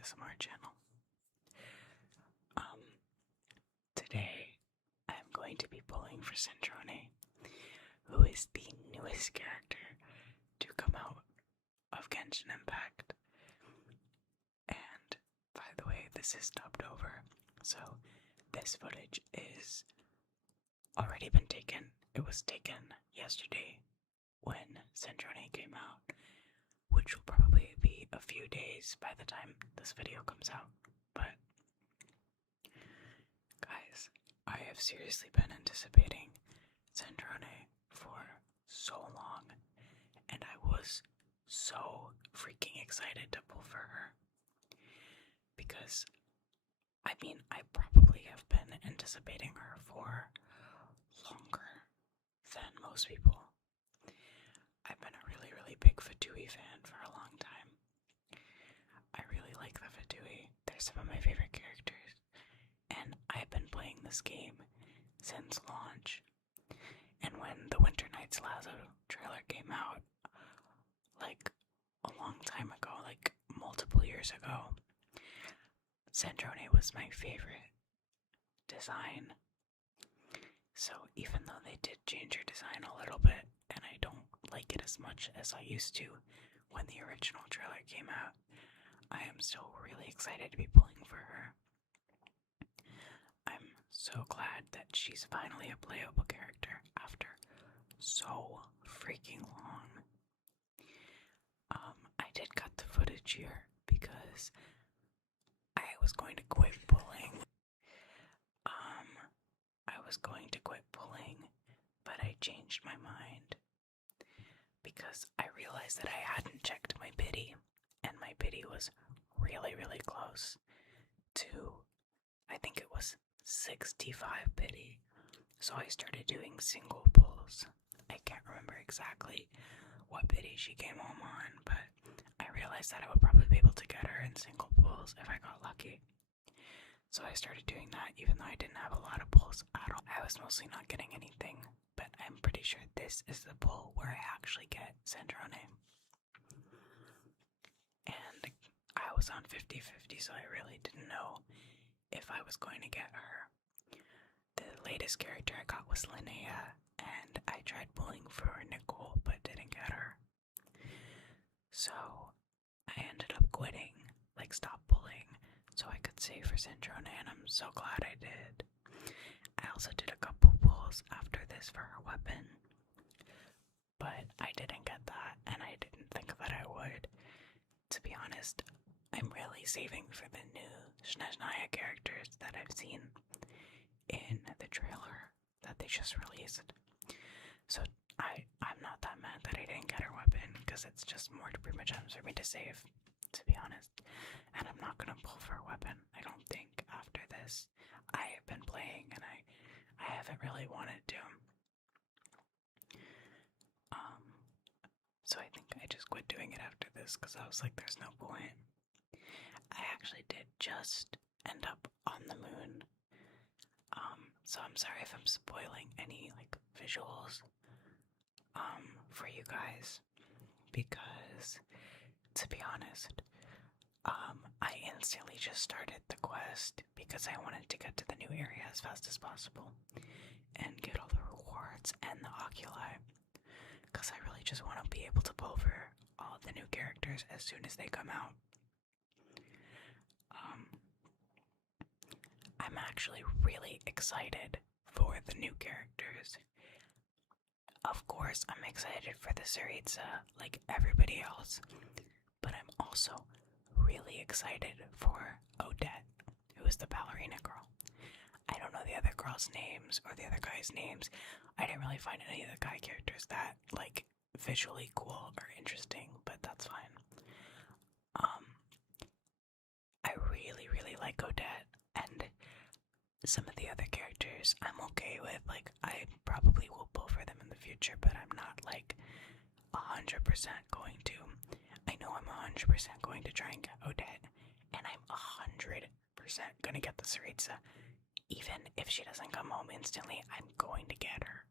ASMR channel. Today I'm going to be pulling for Sandrone, who is the newest character to come out of Genshin Impact. And by the way, this is dubbed over, so this footage is already been taken. It was taken yesterday when Sandrone came out, which will probably be a few days by the time this video comes out. But guys, I have seriously been anticipating Sandrone for so long, and I was so freaking excited to pull for her. Because, I probably have been anticipating her for longer than most people. I've been a really big Fatui fan for a long time. I really like the Fatui. They're some of my favorite characters. And I've been playing this game since launch. And when the Winter Nights Lazo trailer came out, like a long time ago, like multiple years ago, Sandrone was my favorite design. So even though they did change her design a little bit, and I don't like it as much as I used to when the original trailer came out, I am still really excited to be pulling for her. I'm so glad that she's finally a playable character after so freaking long. I did cut the footage here because I was going to quit pulling. But I changed my mind because I realized that I hadn't checked my biddy, and my biddy was really close to, I think it was 65 biddy. So I started doing single pulls. I can't remember exactly what biddy she came home on, but I realized that I would probably be able to get her in single pulls if I got lucky. So I started doing that even though I didn't have a lot of pulls at all. I was mostly not getting anything, but I'm pretty sure this is the pull where I actually get Sandrone. And I was on 50-50, so I really didn't know if I was going to get her. The latest character I got was Linnea, and I tried pulling for Nicole but didn't get her. So I ended up quitting, stopped pulling, so I could save for Sandrone, and I'm so glad I did. I also did a couple pulls after this for her weapon, but I didn't get that, and I didn't think that I would. To be honest, I'm really saving for the new Snezhnaya characters that I've seen in the trailer that they just released. So I'm not that mad that I didn't get her weapon, because it's just more primogems for me to save, to be honest. And I'm not gonna pull for a weapon, I don't think, after this. I have been playing and I haven't really wanted to. So I think I just quit doing it after this because I was like, there's no point. I actually did just end up on the moon. So I'm sorry if I'm spoiling any visuals for you guys, because to be honest, I instantly just started the quest because I wanted to get to the new area as fast as possible and get all the rewards and the oculi, because I really just want to be able to pull for all the new characters as soon as they come out. I'm actually really excited for the new characters. Of course, I'm excited for the Tsaritsa like everybody else, but I'm also really excited for Odette, who is the ballerina girl. I don't know the other girls' names or the other guys' names. I didn't really find any of the guy characters that visually cool or interesting, but that's fine. I really like Odette, and some of the other characters I'm okay with. I probably will pull for them in the future, but I'm not 100% going to. I know I'm 100% going to try and get Odette, and I'm 100% gonna get the Tsaritsa. Even if she doesn't come home instantly, I'm going to get her.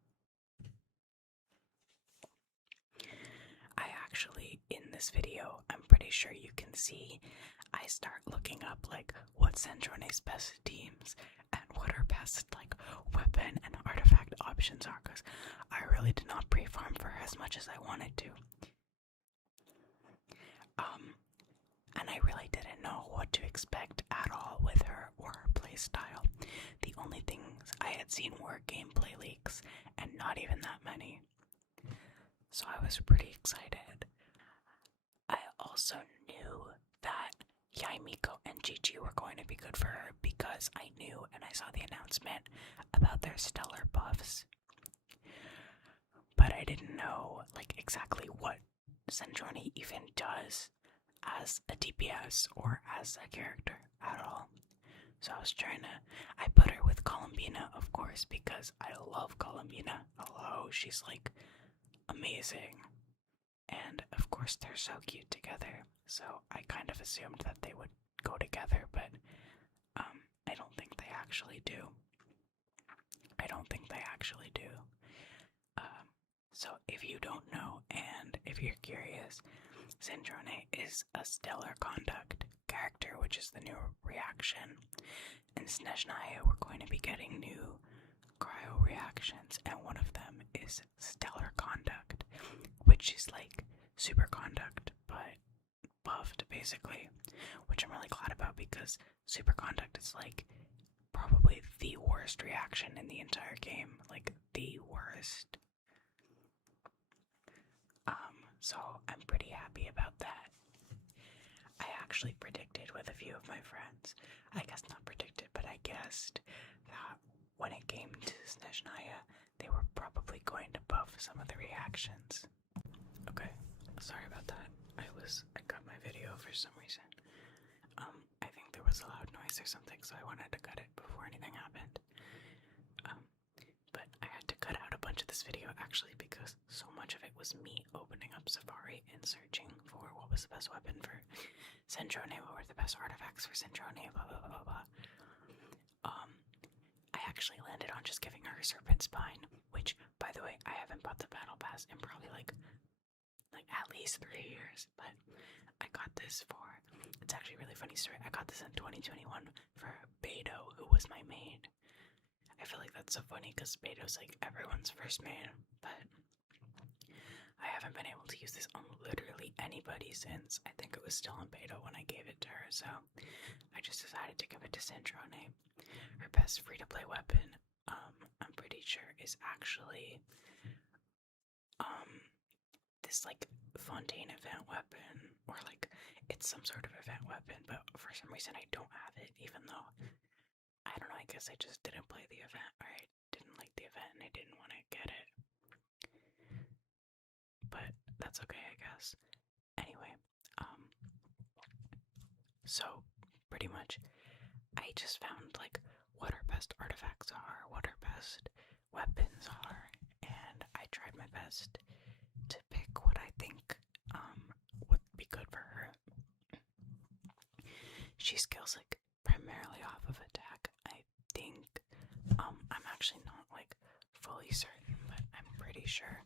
I actually, in the this video, I'm pretty sure you can see I start looking up like what Sandrone's best teams and what her best like weapon and artifact options are, because I really did not pre-farm for her as much as I wanted to. And I really didn't know what to expect at all with her or her playstyle. The only things I had seen were gameplay leaks, and not even that many. So I was pretty excited. I also knew that Yaimiko and Gigi were going to be good for her because I knew and I saw the announcement about their stellar buffs. But I didn't know like exactly what Sandrone even does as a DPS or as a character at all. So I put her with Columbina, of course, because I love Columbina. Hello, she's like amazing. And of course they're so cute together. So I kind of assumed that they would go together, but I don't think they actually do. So if you don't know, and if you're curious, Sandrone is a stellar conduct character, which is the new reaction. In Snezhnaya, we're going to be getting new cryo reactions, and one of them is stellar conduct, which is like super conduct, but buffed basically, which I'm really glad about because super conduct is like probably the worst reaction in the entire game, like the worst. So I'm pretty happy about that. I actually predicted with a few of my friends, I guess not predicted, but I guessed that when it came to Snezhnaya, they were probably going to buff some of the reactions. Okay, sorry about that. I cut my video for some reason. I think there was a loud noise or something, so I wanted to cut it before anything happened. But I had to cut out a bunch of this video actually because so much of it was me opening up Safari and searching for what was the best weapon for Sandrone, what were the best artifacts for Sandrone, blah blah blah blah. I actually landed on just giving her a serpent spine, which, by the way, I haven't bought the battle pass in probably like at least 3 years, but I got this for, it's actually a really funny story, I got this in 2021 for Beto, who was my main. I feel like that's so funny because Beto's like everyone's first main, but I haven't been able to use this on literally anybody since. I think it was still on Beto when I gave it to her, so I just decided to give it to Sandrone. Her best free-to-play weapon, I'm pretty sure is actually this like Fontaine event weapon, or like it's some sort of event weapon, but for some reason I don't have it, even though I don't know, I guess I just didn't play the event, or I didn't like the event and I didn't want to get it. But that's okay, I guess. Anyway, so pretty much I just found like what her best artifacts are, what her best weapons are, and I tried my best to pick what I think would be good for her. She scales like primarily off of attack. I think I'm actually not like fully certain, but I'm pretty sure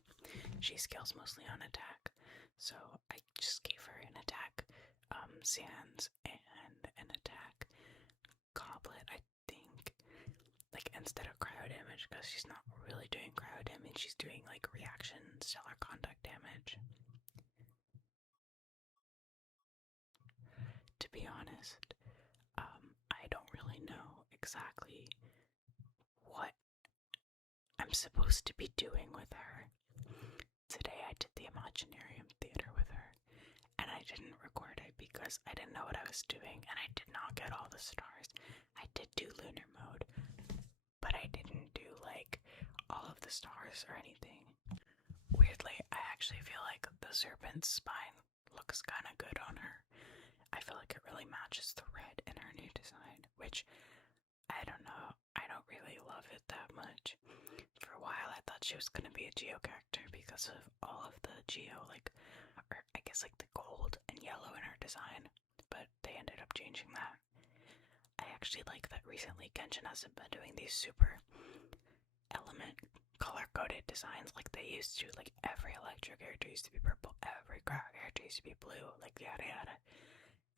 she scales mostly on attack. So I just gave her an attack Sands and an attack Goblet, I think, like instead of cryo damage, because she's not really doing cryo damage, she's doing like reaction stellar conduct damage. To be honest, I don't really know exactly what I'm supposed to be doing with her. Today I did the Imaginarium Theater with her, and I didn't record it because I didn't know what I was doing, and I did not get all the stars. I did do Lunar Mode, but I didn't do like all of the stars or anything. Weirdly, I actually feel like the serpent's spine looks kind of good on her. I feel like it really matches the red in her new design, which I don't know, I don't really love it that much. For a while I thought she was going to be a Geo character because of all of the Geo, like, or I guess like the gold and yellow in her design, but they ended up changing that. I actually like that recently Genshin hasn't been doing these super element color-coded designs like they used to. Like every electro character used to be purple, every character used to be blue, like yada yada.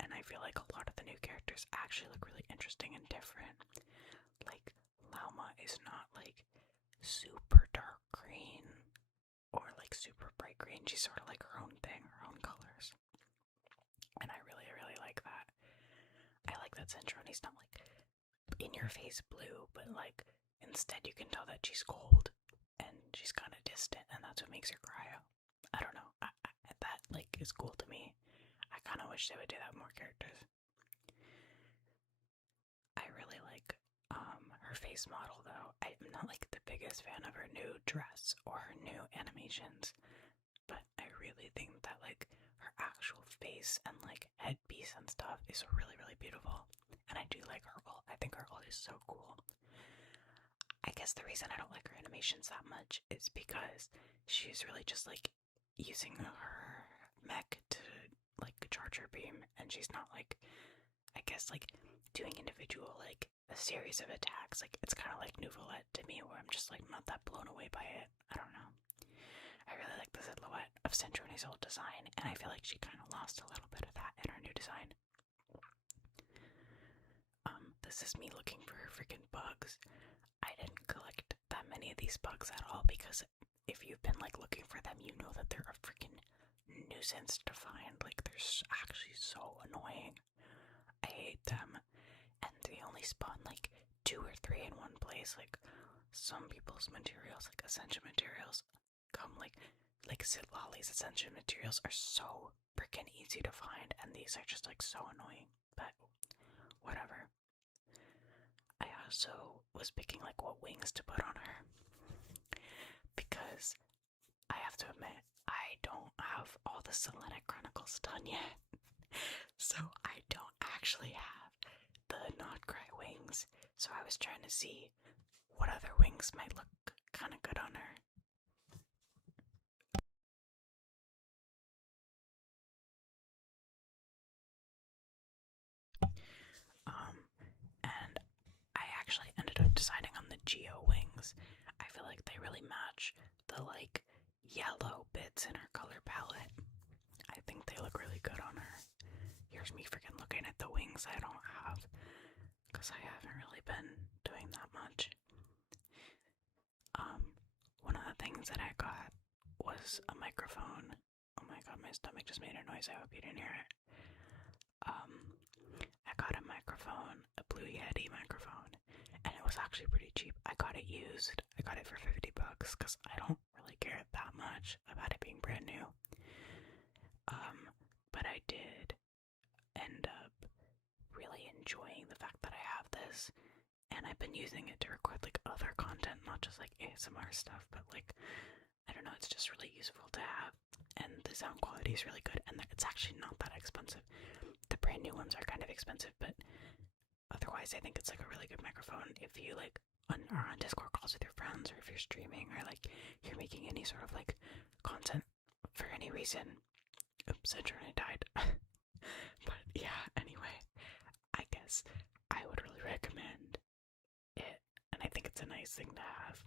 And I feel like a lot of the new characters actually look really interesting and different. Like Lauma is not like super dark green or like super bright green. She's sort of like her own thing, her own colors. And I really, really like that. I like that Sandrone's not like in your face blue, but like instead you can tell that she's cold and she's kind of distant, and that's what makes her cry out. I don't know. That like is cool to me. I kind of wish they would do that with more characters. I really like her face model though. I'm not like the biggest fan of her new dress or her new animations, but I really think that like her actual face and like headpiece and stuff is really, really beautiful. And I do like her ult. I think her ult is so cool. I guess the reason I don't like her animations that much is because she's really just like using her mech to like charge her beam, and she's not like, I guess, like doing individual like a series of attacks. Like it's kind of like Nouvelette to me, where I'm just like not that blown away by it. I don't know. I really like the silhouette of Sandrone's old design, and I feel like she kind of lost a little bit of that in her new design. This is me looking for freaking bugs. I didn't collect that many of these bugs at all because if you've been like looking for them, you know that they're a freaking nuisance to find. Like they're actually so annoying. I hate them, and they only spawn like 2 or 3 in one place. Like some people's materials, like Ascension materials, come like Sitlolly's Ascension materials are so freaking easy to find, and these are just like so annoying. But whatever. I also was picking like what wings to put on her because I have to admit I don't have all the Selenic Chronicles done yet, so I don't actually have the Not Cry wings. So I was trying to see what other wings might look kind of good on her. And I actually ended up deciding on the Geo wings. I feel like they really match the like yellow bits in her color palette. I think they look really good on her. Here's me freaking looking at the wings I don't have, because I haven't really been doing that much. One of the things that I got was a microphone. Oh my god, my stomach just made a noise. I hope you didn't hear it. I got a microphone, a Blue Yeti microphone, and it was actually pretty cheap. I got it used. I got it for $50 because I don't really care that much about it being brand new. But I did end up really enjoying the fact that I have this, and I've been using it to record like other content, not just like ASMR stuff, but like, I don't know, it's just really useful to have, and the sound quality is really good, and it's actually not that expensive. The brand new ones are kind of expensive, but otherwise I think it's like a really good microphone if you like are on Discord calls with your friends, or if you're streaming, or like you're making any sort of like content for any reason. Oops, Sandrone died. But yeah, anyway, I guess I would really recommend it, and I think it's a nice thing to have.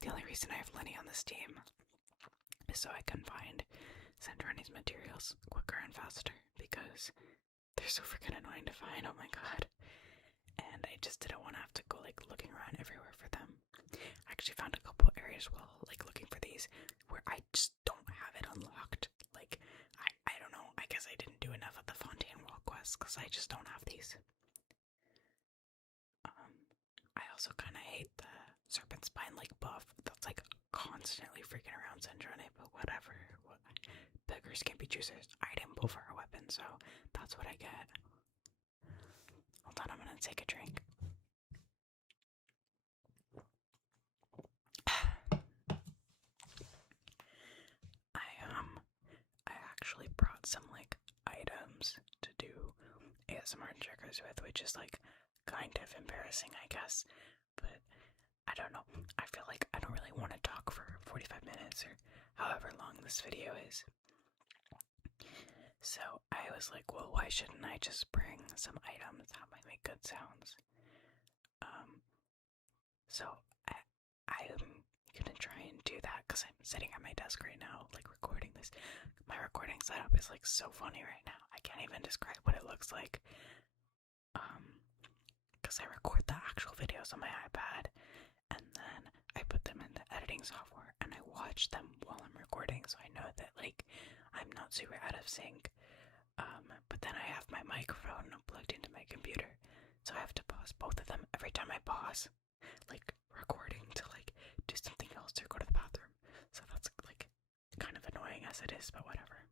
The only reason I have Lenny on this team is so I can find Sandrone's materials quicker and faster, because they're so freaking annoying to find, oh my god. And I just didn't want to have to go like looking around everywhere for them. I actually found a couple areas while like looking for these where I just don't have it unlocked. Like, I don't know, I guess I didn't do enough of the Fontaine Wall quest because I just don't have these. I also kind of hate the Serpent Spine like buff that's like constantly freaking around Sandrone, but whatever. Beggars can't be choosers. I didn't pull for her weapon, so that's what I get. Hold on, I'm gonna take a drink. I actually brought some like items to do ASMR triggers with, which is like kind of embarrassing, I guess, but I don't know. I feel like I don't really want to talk for 45 minutes or however long this video is. So I was like, well, why shouldn't I just bring some items that might make good sounds? So I'm gonna try and do that because I'm sitting at my desk right now, like recording this. My recording setup is like so funny right now. I can't even describe what it looks like. Because I record the actual videos on my iPad and then I put them in the editing software and I watch them while I'm recording, so I know that like I'm not super out of sync. But then I have my microphone plugged into my computer, so I have to pause both of them every time I pause, like recording to like do something else or go to the bathroom. So that's like kind of annoying as it is, but whatever.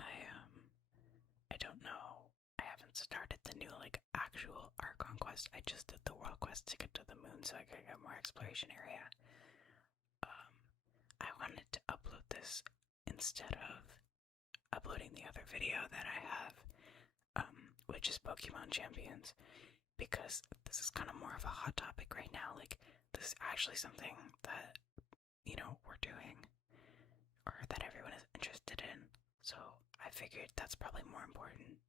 I don't know. I haven't started the new like actual Archon quest. I just did the world quest to get to the moon so I could get more exploration area. I wanted to upload this instead of uploading the other video that I have, which is Pokemon Champions, because this is kind of more of a hot topic right now. Like, this is actually something that, you know, we're doing, or that everyone is interested in, so I figured that's probably more important.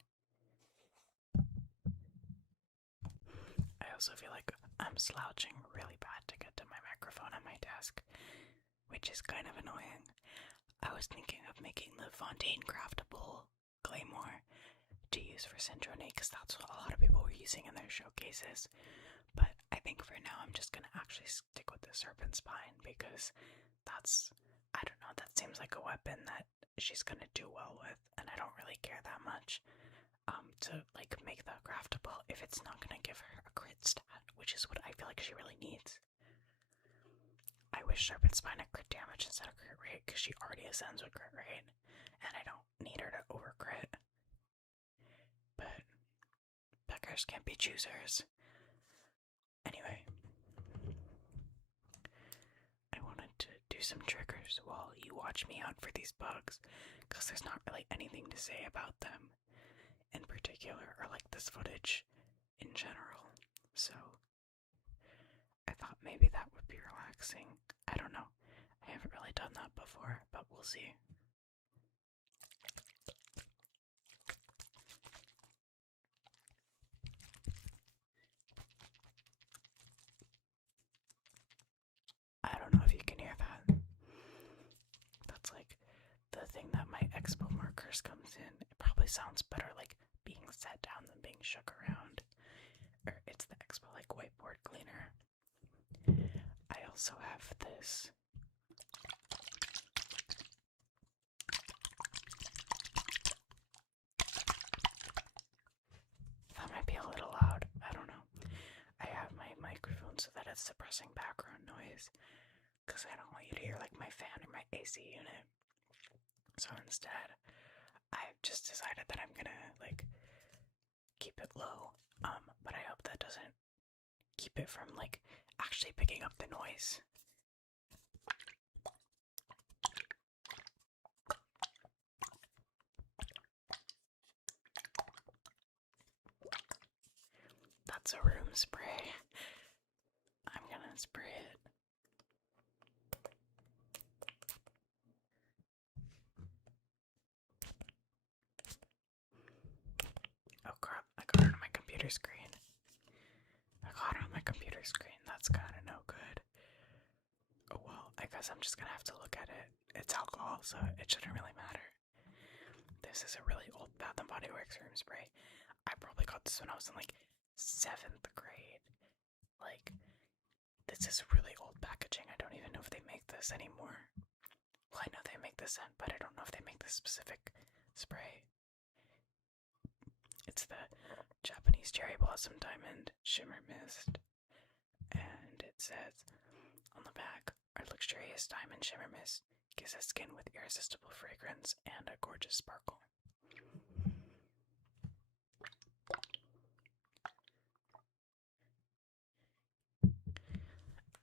I also feel like I'm slouching really bad to get to my microphone on my desk, which is kind of annoying. I was thinking of making the Fontaine craftable claymore to use for Sandrone, because that's what a lot of people were using in their showcases. But I think for now I'm just gonna actually stick with the serpent spine, because that's, I don't know, that seems like a weapon that she's gonna do well with, and I don't really care that much to like make that craftable if it's not gonna give her a crit stat, which is what I feel like she really needs. I wish Serpent Spine had crit damage instead of crit rate, because she already ascends with crit rate, and I don't need her to over crit. But beggars can't be choosers. Anyway, I wanted to do some triggers while you watch me hunt for these bugs, because there's not really anything to say about them in particular, or like this footage in general. So I thought maybe that would be relaxing. I don't know. I haven't really done that before, but we'll see. I don't know if you can hear that. That's like the thing that my expo markers comes in. It probably sounds better like being set down than being shook around. Or it's the expo like whiteboard cleaner. I also have this. That might be a little loud. I don't know. I have my microphone so that it's suppressing background noise, because I don't want you to hear like my fan or my AC unit. So instead, I've just decided that I'm gonna like keep it low. But I hope that doesn't keep it from like actually picking up the noise. That's a room spray. I'm gonna spray it. Oh crap, I got it on my computer screen. That's kinda no good. Oh well, I guess I'm just gonna have to look at it. It's alcohol, so it shouldn't really matter. This is a really old Bath & Body Works room spray. I probably got this when I was in like 7th grade. Like, this is really old packaging. I don't even know if they make this anymore. Well, I know they make this scent, but I don't know if they make this specific spray. It's the Japanese Cherry Blossom Diamond Shimmer Mist. And it says on the back, our luxurious diamond shimmer mist gives a skin with irresistible fragrance and a gorgeous sparkle.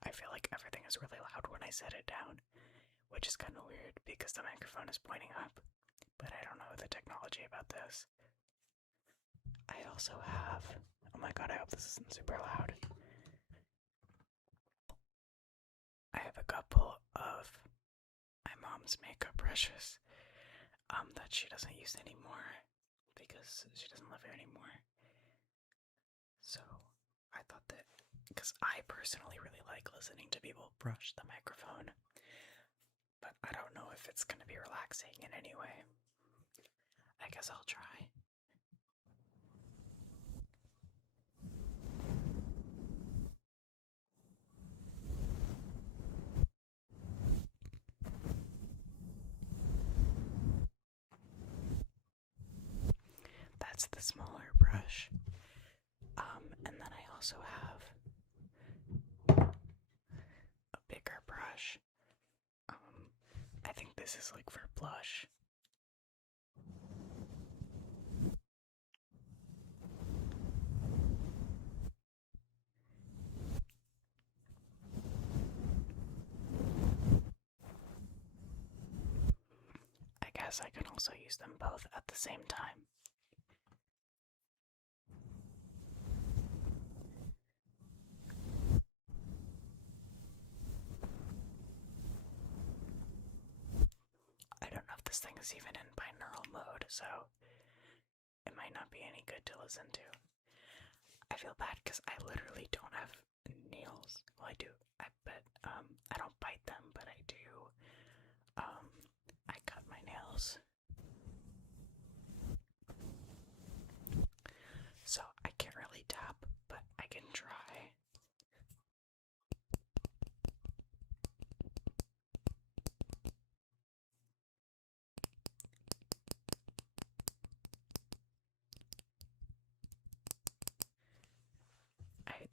I feel like everything is really loud when I set it down, which is kind of weird because the microphone is pointing up, but I don't know the technology about this. I also have, oh my god, I hope this isn't super loud. I have a couple of my mom's makeup brushes that she doesn't use anymore because she doesn't live here anymore. So I thought that, because I personally really like listening to people brush the microphone, but I don't know if it's going to be relaxing in any way. I guess I'll try. That's the smaller brush. And then I also have a bigger brush. I think this is like for blush. I guess I can also use them both at the same time. I don't know if this thing is even in binaural mode, so it might not be any good to listen to. I feel bad because I literally don't have nails. Well, I do. I don't bite them, but I do. I cut my nails. So I can't really tap, but I can try.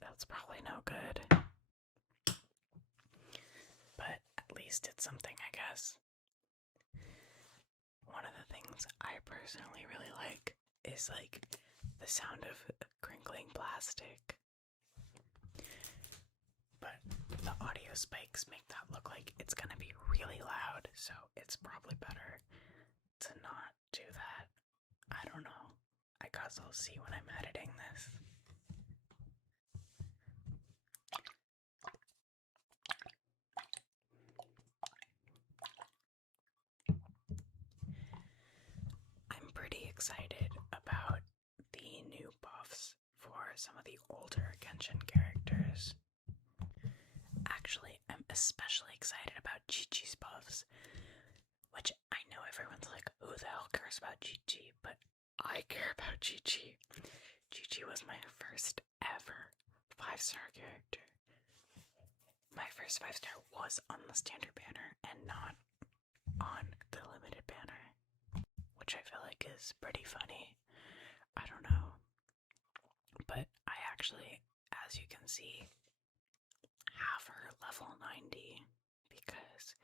That's probably no good. But at least it's something, I guess. One of the things I personally really like is like the sound of crinkling plastic. But the audio spikes make that look like it's gonna be really loud, so it's probably better to not do that. I don't know. I guess I'll see when I'm editing this. I'm pretty excited about the new buffs for some of the older Genshin characters. Actually, I'm especially excited about Chi-Chi's buffs, which I know everyone's like, who the hell cares about Chi-Chi? But I care about Chi-Chi. Chi-Chi was my first ever 5-star character. My first 5-star was on the standard banner and not on the limited banner, which I feel like is pretty funny. I don't know. But I actually, as you can see, have her level 90 because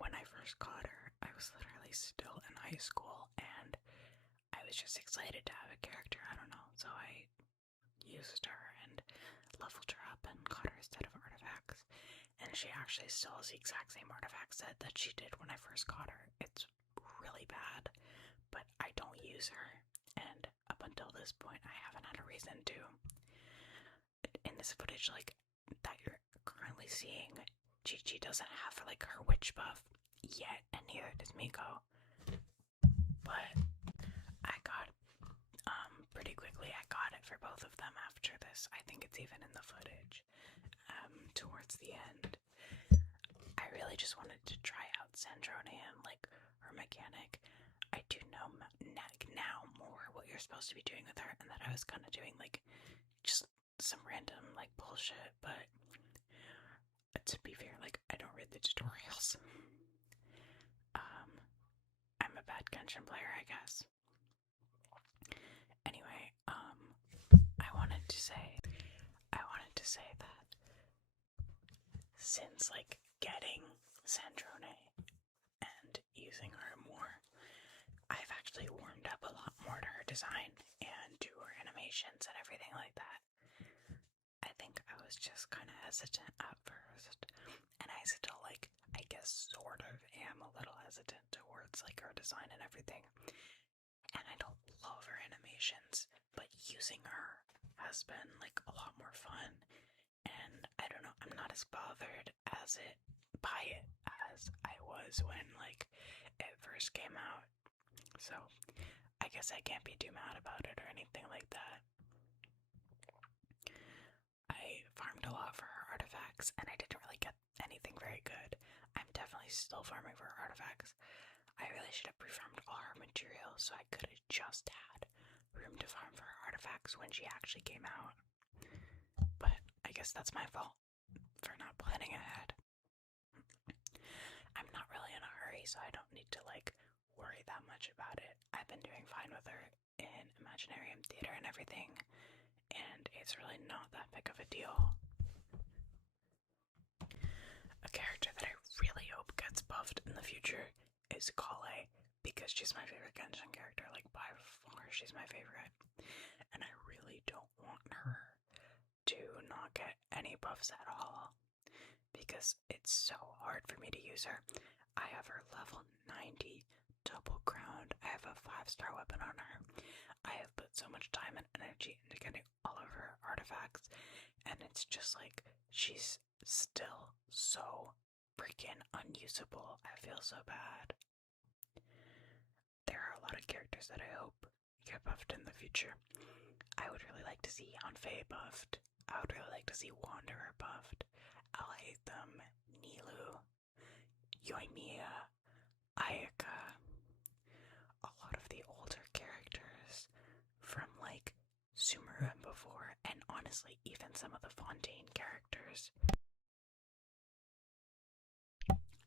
when I first got her, I was literally still in high school and I was just excited to have a character, I don't know, so I used her and leveled her up and got her a set of artifacts. And she actually still has the exact same artifact set that she did when I first got her. It's really bad, but I don't use her, and up until this point I haven't had a reason to. In this footage, like, that you're currently seeing, Chi-Chi doesn't have, like, her witch buff yet, and neither does Miko. But I got, pretty quickly, I got it for both of them after this. I think it's even in the footage, towards the end. I really just wanted to try out Sandrone and, like, her mechanic. I do know now more what you're supposed to be doing with her, and that I was kind of doing, like, just some random, like, bullshit, but to be fair, like, I don't read the tutorials. I'm a bad Genshin player, I guess. Anyway, I wanted to say that since, like, getting Sandrone and using her more, I've actually warmed up a lot more to her design and to her animations and everything like that. I think I was just kind of hesitant at first, and I still, like, I guess sort of am a little hesitant towards, like, her design and everything. And I don't love her animations, but using her has been, like, a lot more fun. And I don't know, I'm not as bothered by it as I was when, like, it first came out. So I guess I can't be too mad about it or anything like that. farmed a lot for her artifacts, and I didn't really get anything very good. I'm definitely still farming for her artifacts. I really should have pre-farmed all her materials so I could have just had room to farm for her artifacts when she actually came out. But I guess that's my fault for not planning ahead. I'm not really in a hurry, so I don't need to worry that much about it. I've been doing fine with her in Imaginarium Theater and everything, and it's really not that big of a deal. A character that I really hope gets buffed in the future is Kale, because she's my favorite Genshin character, by far she's my favorite. And I really don't want her to not get any buffs at all, because it's so hard for me to use her. I have her level 90 double crowned. I have a 5-star weapon on her. I have put so much time and energy into getting all of her artifacts, and it's just she's still so freaking unusable. I feel so bad. There are a lot of characters that I hope get buffed in the future. I would really like to see Yanfei buffed. I would really like to see Wanderer buffed. I'll hate them. Nilu, Yoimiya, Ayaka, a lot of the older characters from Sumeru and before, and honestly even some of the Fontaine characters,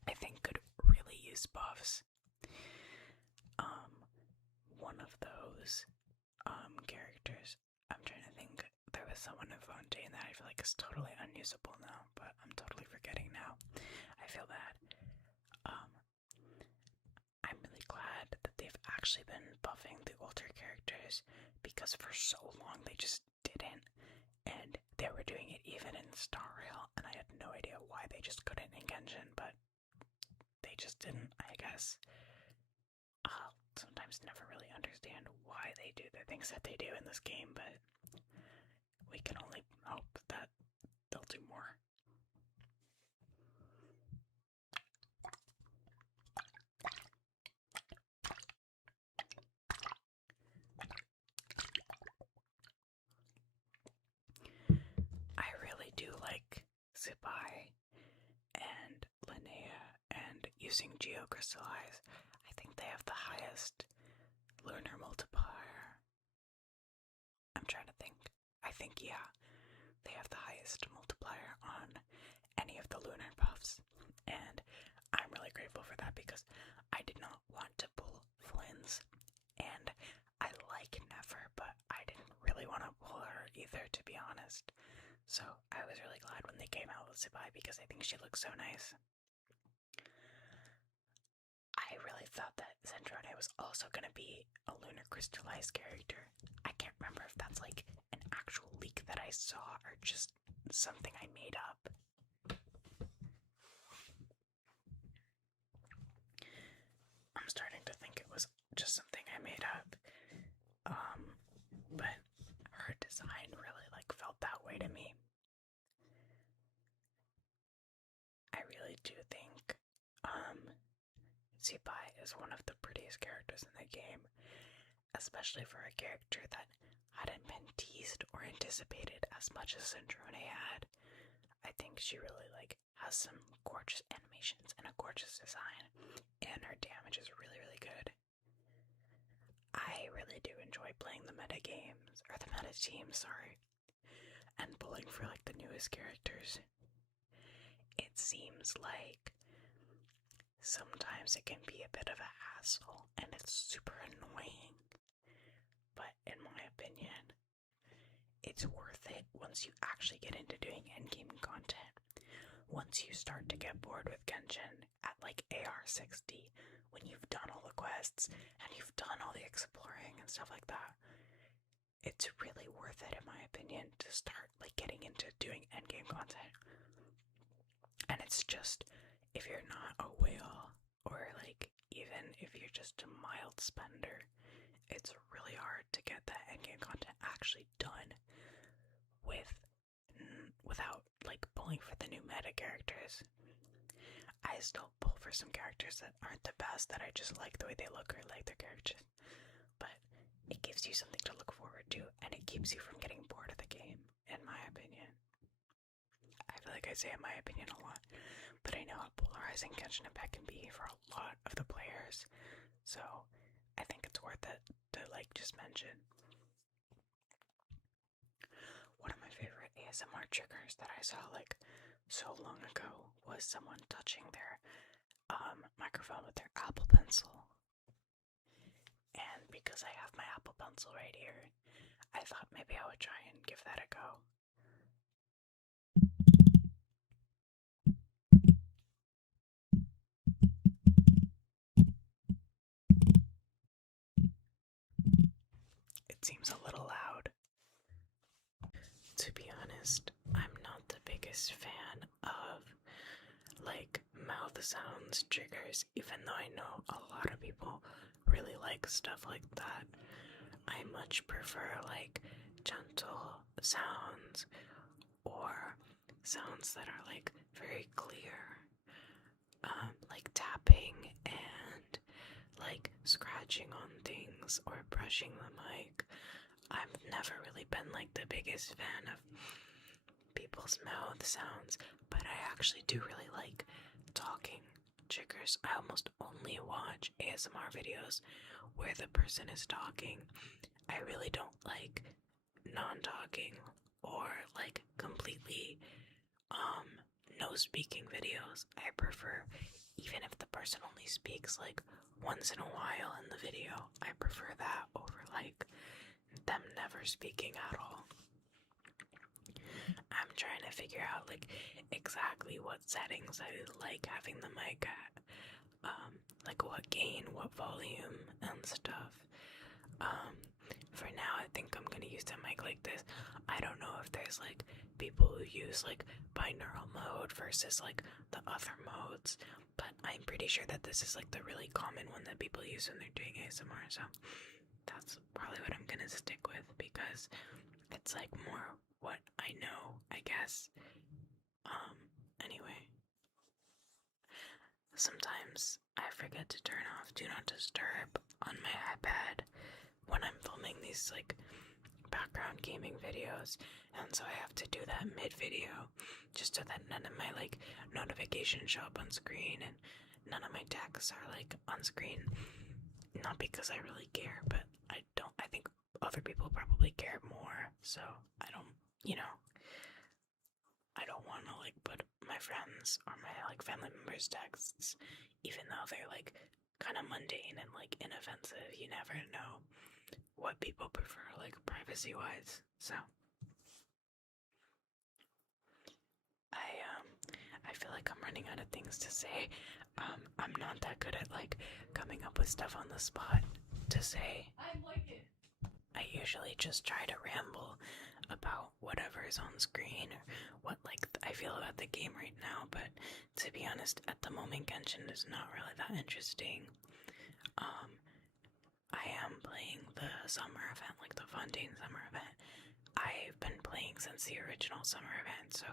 I think could really use buffs. One of those characters, I'm trying to think, there was someone in Fontaine that I feel is totally unusable now, but I'm totally forgetting now. I feel bad. I'm really glad that they've actually been buffing the older characters, because for so long they just didn't, and they were doing it even in Star Rail, and I had no idea why they just couldn't in Genshin, but they just didn't, I guess. I'll sometimes never really understand why they do the things that they do in this game, but we can only hope that they'll do more. I really do like Zibai and Linnea and using Geocrystallize. I think they have the highest lunar multiplier. I'm trying to think. I think, yeah, they have the highest multiplier on any of the lunar buffs, and I'm really grateful for that, because I did not want to pull Flynn's, and I like Nefer, but I didn't really want to pull her either, to be honest. So I was really glad when they came out with Zibai, because I think she looks so nice. I really thought that Sandrone was also going to be a lunar crystallized character. I can't remember if that's an actual leak that I saw or just something I made up. I'm starting to think it was just something I made up. But her design really felt that way to me. I really do think Zibai is one of the prettiest characters in the game, especially for a character that hadn't been teased or anticipated as much as Sandrone had. I think she really has some gorgeous animations and a gorgeous design, and her damage is really, really good. I really do enjoy playing the meta games, or the meta teams, sorry, and pulling for the newest characters. It seems like sometimes it can be a bit of a hassle, and it's super annoying, but in my opinion, it's worth it once you actually get into doing endgame content. Once you start to get bored with Genshin at AR60, when you've done all the quests and you've done all the exploring and stuff like that, it's really worth it, in my opinion, to start getting into doing endgame content. And it's just, if you're not a whale, or even if you're just a mild spender, it's really hard to get that endgame content actually done without pulling for the new meta characters. I still pull for some characters that aren't the best, that I just like the way they look or like their characters, but it gives you something to look forward to, and it keeps you from getting bored of the game, in my opinion. I say my opinion a lot, but I know how polarizing Genshin Impact can be for a lot of the players, so I think it's worth it to like just mention. One of my favorite ASMR triggers that I saw like so long ago was someone touching their microphone with their Apple Pencil. And because I have my Apple Pencil right here, I thought maybe I would try and give that a go. It seems a little loud. To be honest, I'm not the biggest fan of like mouth sounds triggers, even though I know a lot of people really like stuff like that. I much prefer like gentle sounds or sounds that are like very clear, like tapping and like scratching on things or brushing the mic. I've never really been like the biggest fan of people's mouth sounds, but I actually do really like talking triggers. I almost only watch ASMR videos where the person is talking. I really don't like non-talking or like completely no speaking videos. I prefer, even if the person only speaks like once in a while in the video, I prefer that over like them never speaking at all. I'm trying to figure out like exactly what settings I like having the mic at, like what gain, what volume and stuff. For now I think I'm gonna use the mic like this. I don't know if there's like people who use like binaural mode versus like the other modes, but I'm pretty sure that this is like the really common one that people use when they're doing ASMR, so that's probably what I'm gonna stick with because it's like more what I know, I guess. Anyway. Sometimes I forget to turn off Do Not Disturb on my iPad when I'm filming these like background gaming videos, and so I have to do that mid-video just so that none of my like notifications show up on screen and none of my texts are like on screen. Not because I really care, but I think other people probably care more, so I don't, I don't want to like put my friends or my like family members' texts, even though they're like kind of mundane and like inoffensive. You never know what people prefer, like privacy wise. So I feel like I'm running out of things to say. I'm not that good at like coming up with stuff on the spot to say. I like it. I usually just try to ramble about whatever is on screen or what like I feel about the game right now, but to be honest, at the moment Genshin is not really that interesting. I am playing the summer event, like the Fontaine summer event. I've been playing since the original summer event, so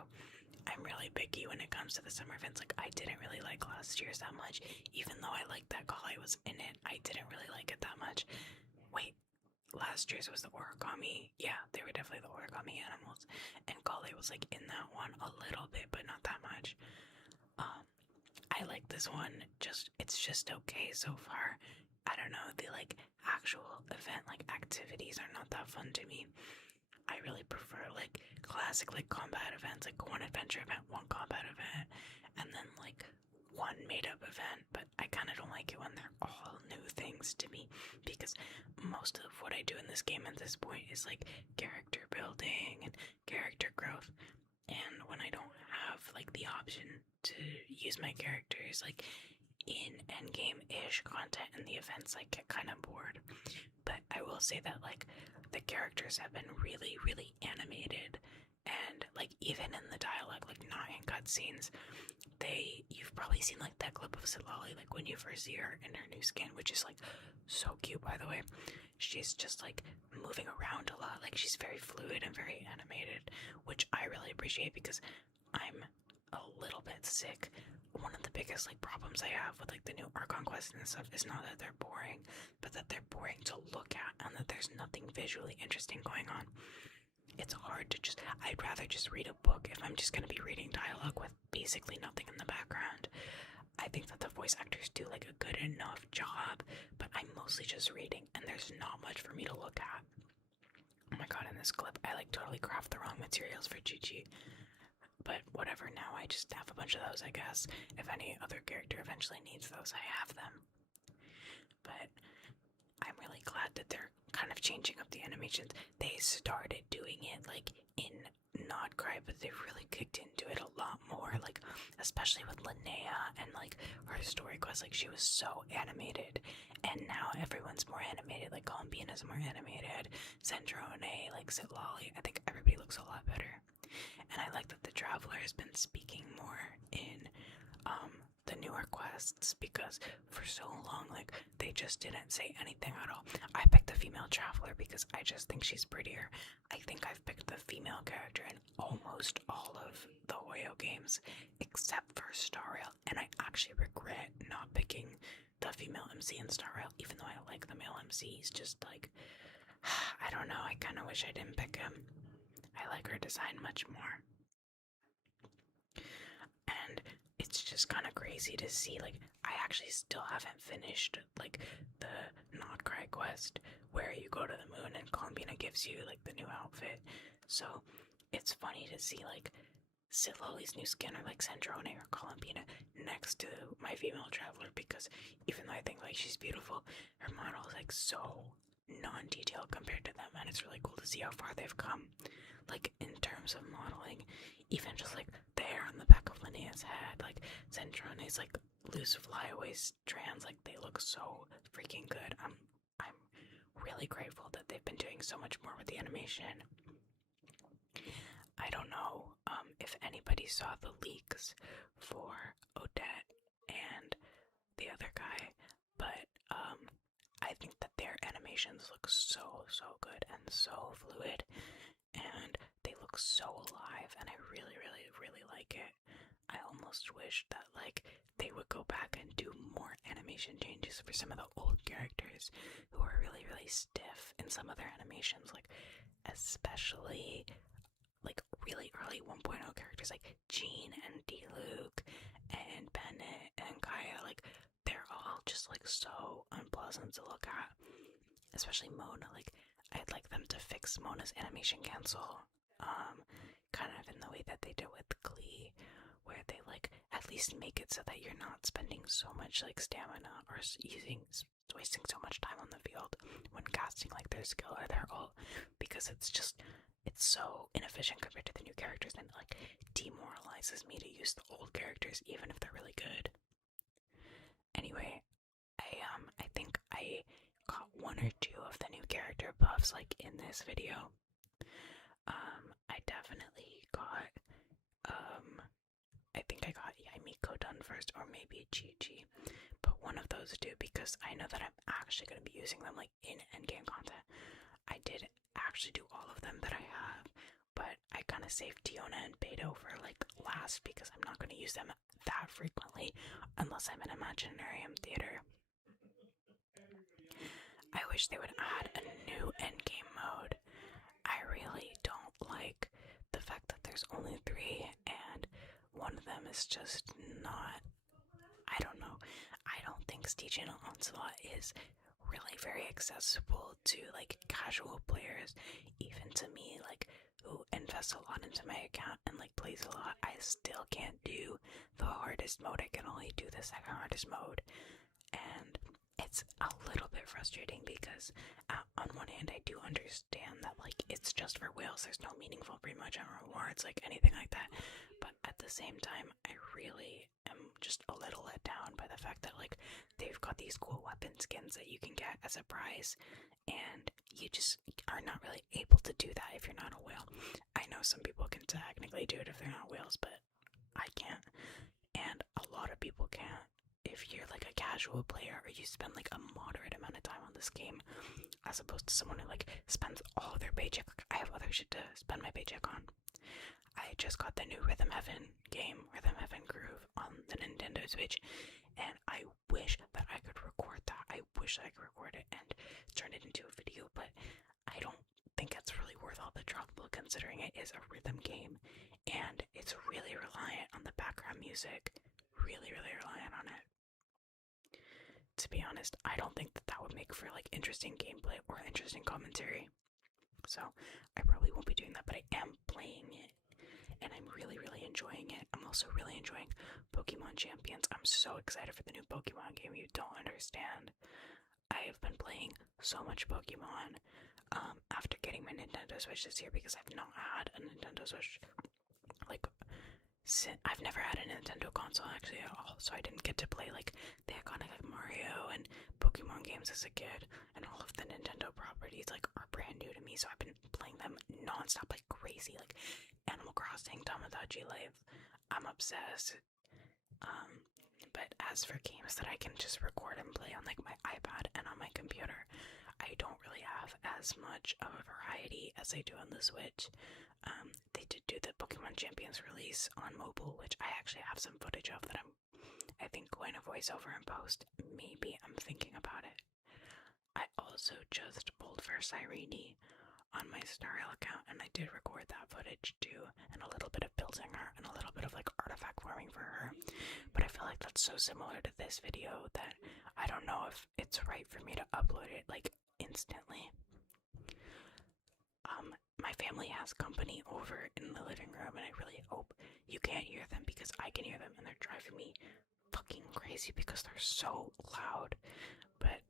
I'm really picky when it comes to the summer events. Like, I didn't really like last year's that much, even though I liked that Kale was in it. I didn't really like it that much. Wait, last year's was the origami. Yeah, they were definitely the origami animals, and Kale was like in that one a little bit, but not that much. I like this one. It's just okay so far. I don't know, the like actual event like activities are not that fun to me. I really prefer like classic like combat events, like one adventure event, one combat event, and then like one made-up event. But I kind of don't like it when they're all new things to me, because most of what I do in this game at this point is like character building and character growth, and when I don't have like the option to use my characters like in endgame-ish content in the events, I get kind of bored. But I will say that like the characters have been really, really animated, and like even in the dialogue, like not in cutscenes, you've probably seen like that clip of Silali, like when you first see her in her new skin, which is like so cute, by the way. She's just like moving around a lot, like she's very fluid and very animated, which I really appreciate because I'm a little bit sick. One of the biggest like problems I have with like the new Archon quests and stuff is not that they're boring, but that they're boring to look at and that there's nothing visually interesting going on. it's hard to just, I'd rather just read a book if I'm just going to be reading dialogue with basically nothing in the background. I think that the voice actors do like a good enough job, but I'm mostly just reading and there's not much for me to look at. Oh my god, in this clip, I like totally craft the wrong materials for Gigi. But whatever, now I just have a bunch of those, I guess. If any other character eventually needs those, I have them. But I'm really glad that they're kind of changing up the animations. They started doing it like in Not Cry, but they really kicked into it a lot more, like especially with Linnea and like her story quest. Like she was so animated, and now everyone's more animated. Like Columbian is more animated, Sandrone, like Sitlali. I think everybody looks a lot better, and I like that the Traveler has been speaking more in the newer quests, because for so long, like, they just didn't say anything at all. I picked the female Traveler because I just think she's prettier. I think I've picked the female character in almost all of the Hoyo games, except for Star Rail, and I actually regret not picking the female MC in Star Rail, even though I like the male MC. He's just like, I don't know, I kind of wish I didn't pick him. I like her design much more. And it's just kind of crazy to see, like, I actually still haven't finished, like, the Not Cry quest, where you go to the moon and Columbina gives you, like, the new outfit. So, it's funny to see, like, Sitlali's new skin, or, like, Sandrone or Columbina next to my female Traveler, because even though I think, like, she's beautiful, her model is, like, so non-detailed compared to them, and it's really cool to see how far they've come. Like, in terms of modeling, even just, like, the hair on the back of Linnea's head, like, Sandrone's, like, loose flyaway strands, like, they look so freaking good. I'm really grateful that they've been doing so much more with the animation. I don't know if anybody saw the leaks for Odette and the other guy, but I think that their animations look so good and so fluid, and they look so alive, and I really like it. I almost wish that, like, they would go back and do more animation changes for some of the old characters who are really stiff in some of their animations, like especially like really early 1.0 characters like Jean and D-Luke and Bennett and Kaya. Like, they're all just like so unpleasant to look at, especially Mona. Like, I'd like them to fix Mona's animation cancel, kind of in the way that they did with Glee, where they like at least make it so that you're not spending so much like stamina or wasting so much time on the field when casting like their skill or their ult, because it's so inefficient compared to the new characters, and it like demoralizes me to use the old characters even if they're really good. Anyway, I think I got one or two of the new character buffs like in this video. I definitely got I think I got Yamiko done first, or maybe Gigi, but one of those two, because I know that I'm actually going to be using them like in endgame content. I did actually do all of them that I have, but I kind of saved Tiona and Beto for like last, because I'm not going to use them that frequently unless I'm in Imaginarium Theater. I wish they would add a new endgame mode. I really don't like the fact that there's only 3 and one of them is just not, I don't know. I don't think Stygian Onslaught is really very accessible to like casual players. Even to me, like, who invests a lot into my account and like plays a lot, I still can't do the hardest mode. I can only do the second hardest mode, and it's a little bit frustrating because on one hand I do understand that like it's just for whales, there's no meaningful pre-match rewards like anything like that, but at the same time I really am just a little let down by the fact that like they've got these cool weapon skins that you can get as a prize, and you just are not really able to do that if you're not a whale. I know some people can technically do it if they're not whales, but I can't, and a lot of people can't. If you're like a casual player, or you spend like a moderate amount of time on this game, as opposed to someone who like spends all their paycheck, like, I have other shit to spend my paycheck on. I just got the new Rhythm Heaven game, Rhythm Heaven Groove, on the Nintendo Switch, and I wish that I could record that. I wish I could record it and turn it into a video, but I don't think it's really worth all the trouble, considering it is a rhythm game, and it's really reliant on the background music. Really, really reliant on it. To be honest, I don't think that would make for like interesting gameplay or interesting commentary. So I probably won't be doing that, but I am playing it, and I'm really, really enjoying it. I'm also really enjoying Pokemon Champions. I'm so excited for the new Pokemon game. You don't understand. I have been playing so much Pokemon after getting my Nintendo Switch this year, because I've not had a Nintendo Switch like I've never had a Nintendo console actually at all, so I didn't get to play like the iconic like Mario and Pokemon games as a kid, and all of the Nintendo properties like are brand new to me. So I've been playing them nonstop like crazy, like Animal Crossing, Tamagotchi Life. I'm obsessed. But as for games that I can just record and play on like my iPad and on my computer, I don't really have as much of a variety as I do on the Switch. They did do the Pokemon Champions release on mobile, which I actually have some footage of that I think going to voice over and post. Maybe I'm thinking about it. I also just pulled for Cyrene on my Snarl account, and I did record that footage too, and a little bit of building her and a little bit of like artifact farming for her. But I feel like that's so similar to this video that I don't know if it's right for me to upload it like instantly. My family has company over in the living room, and I really hope you can't hear them, because I can hear them and they're driving me fucking crazy because they're so loud. But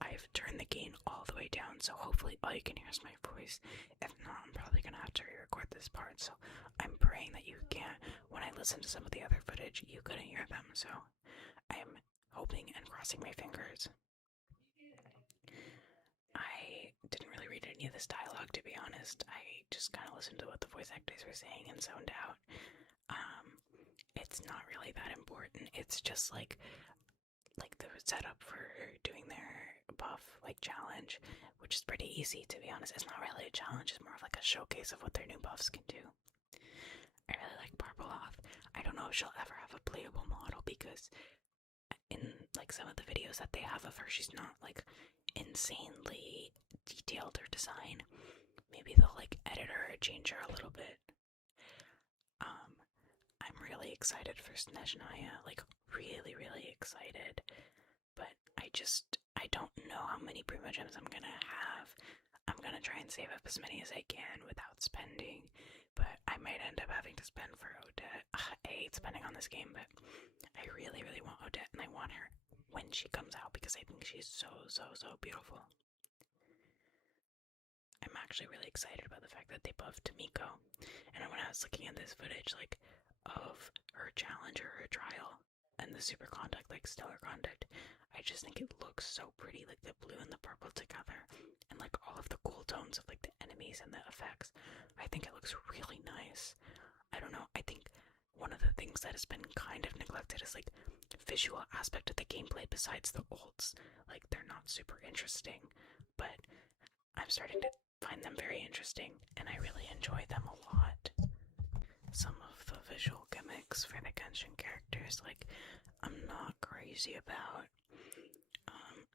I've turned the gain all the way down, so hopefully all you can hear is my voice. If not, I'm probably gonna have to re-record this part, so I'm praying that you can't. When I listen to some of the other footage, you couldn't hear them, so I'm hoping and crossing my fingers. I didn't really read any of this dialogue, to be honest. I just kind of listened to what the voice actors were saying and zoned out. It's not really that important. It's just like the setup for doing their buff like challenge, which is pretty easy, to be honest. It's not really a challenge, it's more of like a showcase of what their new buffs can do. I really like Barbaloth. I don't know if she'll ever have a playable model, because in like some of the videos that they have of her, she's not like insanely detailed or design. Maybe they'll like edit her or change her a little bit. I'm really excited for Snezhnaya, like really, really excited. But I don't know how many Primogems I'm gonna have. I'm gonna try and save up as many as I can without spending, but I might end up having to spend for Odette. I hate spending on this game, but I really, really want Odette, and I want her when she comes out, because I think she's so, so, so beautiful. I'm actually really excited about the fact that they buffed Miko, and when I was looking at this footage, like, of her challenge or her trial, and the super contact, like stellar contact, I just think it looks so pretty, like the blue and the purple together, and like all of the cool tones of like the enemies and the effects. I think it looks really nice. I don't know, I think one of the things that has been kind of neglected is like visual aspect of the gameplay besides the ults. Like, they're not super interesting, but I'm starting to find them very interesting, and I really enjoy them a lot. Some of the visual gimmicks for the Genshin characters, like, I'm not crazy about.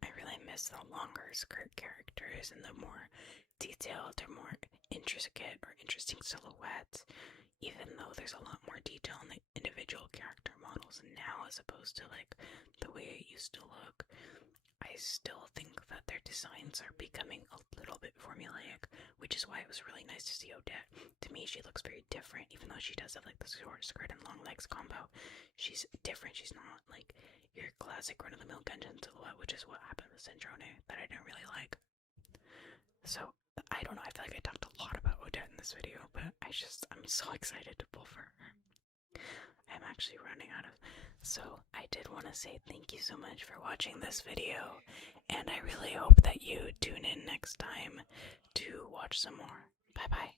I really miss the longer skirt characters and the more detailed or more intricate or interesting silhouettes, even though there's a lot more detail in the individual character models now as opposed to like the way it used to look. I still think that their designs are becoming a little bit formulaic, which is why it was really nice to see Odette. To me, she looks very different, even though she does have like the short skirt and long legs combo. She's different. She's not like your classic run-of-the-mill Genshin silhouette, which is what happened with Sandrone that I didn't really like. So, I don't know, I feel like I talked a lot about Odette in this video, but I'm so excited to pull for her. I'm actually running out of. So I did want to say thank you so much for watching this video, and I really hope that you tune in next time to watch some more. Bye bye.